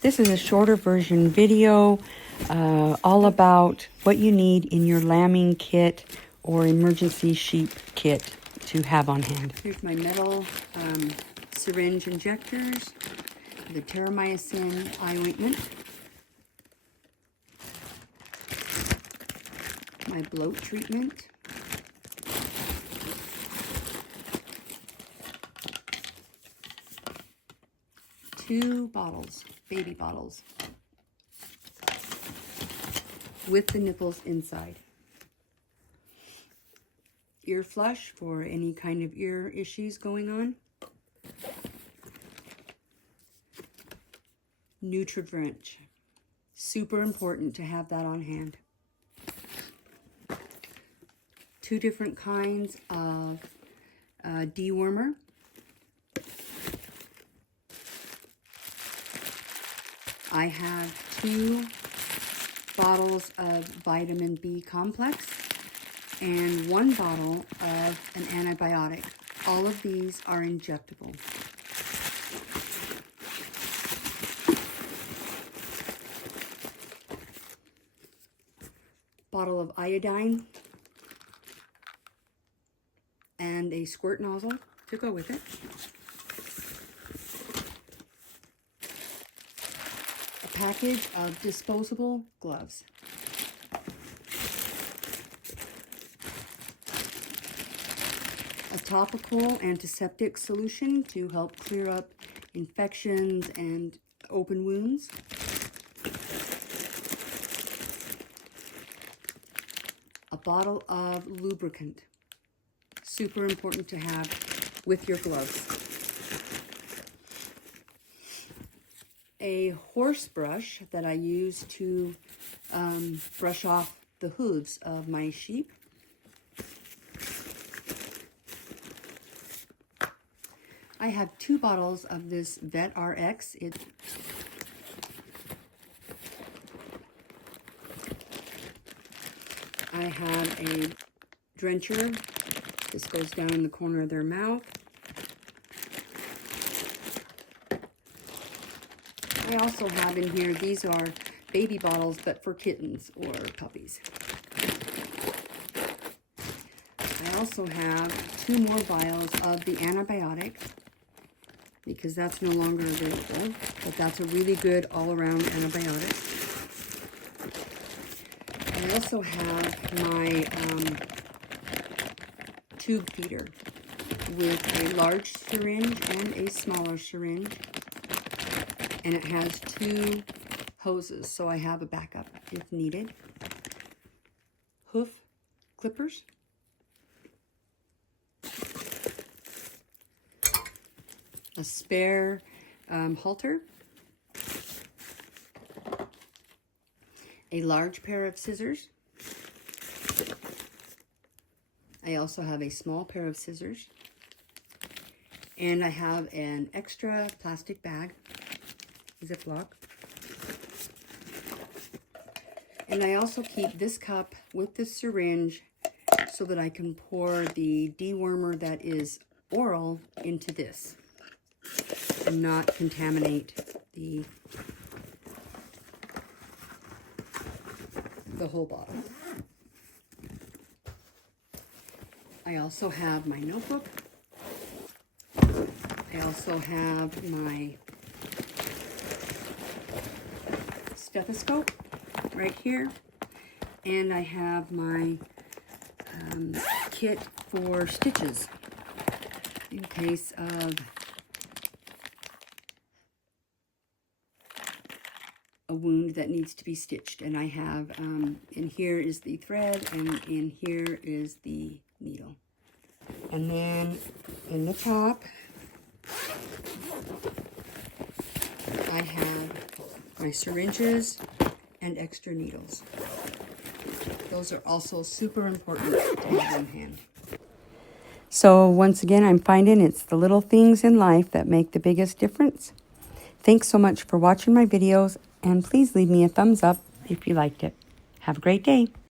This is a shorter version video all about what you need in your lambing kit or emergency sheep kit to have on hand. Here's my metal syringe injectors, the terramycin eye ointment, my bloat treatment, two bottles, baby bottles, with the nipples inside. Ear flush for any kind of ear issues going on. Nutri-Drench. Super important to have that on hand. Two different kinds of dewormer. I have 2 bottles of vitamin B complex and 1 bottle of an antibiotic. All of these are injectable. Bottle of iodine and a squirt nozzle to go with it. A package of disposable gloves. A topical antiseptic solution to help clear up infections and open wounds. A bottle of lubricant. Super important to have with your gloves. A horse brush that I use to brush off the hooves of my sheep. I have 2 bottles of this Vet RX. I have a drencher. This goes down in the corner of their mouth. I also have in here, these are baby bottles, but for kittens or puppies. I also have 2 more vials of the antibiotic, because that's no longer available, but that's a really good all-around antibiotic. I also have my tube feeder with a large syringe and a smaller syringe, and it has 2 hoses, so I have a backup if needed. Hoof clippers, a spare halter, a large pair of scissors. I also have a small pair of scissors, and I have an extra plastic bag, Ziploc. And I also keep this cup with the syringe so that I can pour the dewormer that is oral into this and not contaminate the whole bottle. I also have my notebook. I also have my stethoscope right here. And I have my kit for stitches in case of a wound that needs to be stitched. And I have, in here is the thread, and in here is the needle. And then in the top, I have my syringes and extra needles. Those are also super important to have on hand. So once again, I'm finding it's the little things in life that make the biggest difference. Thanks so much for watching my videos, and please leave me a thumbs up if you liked it. Have a great day.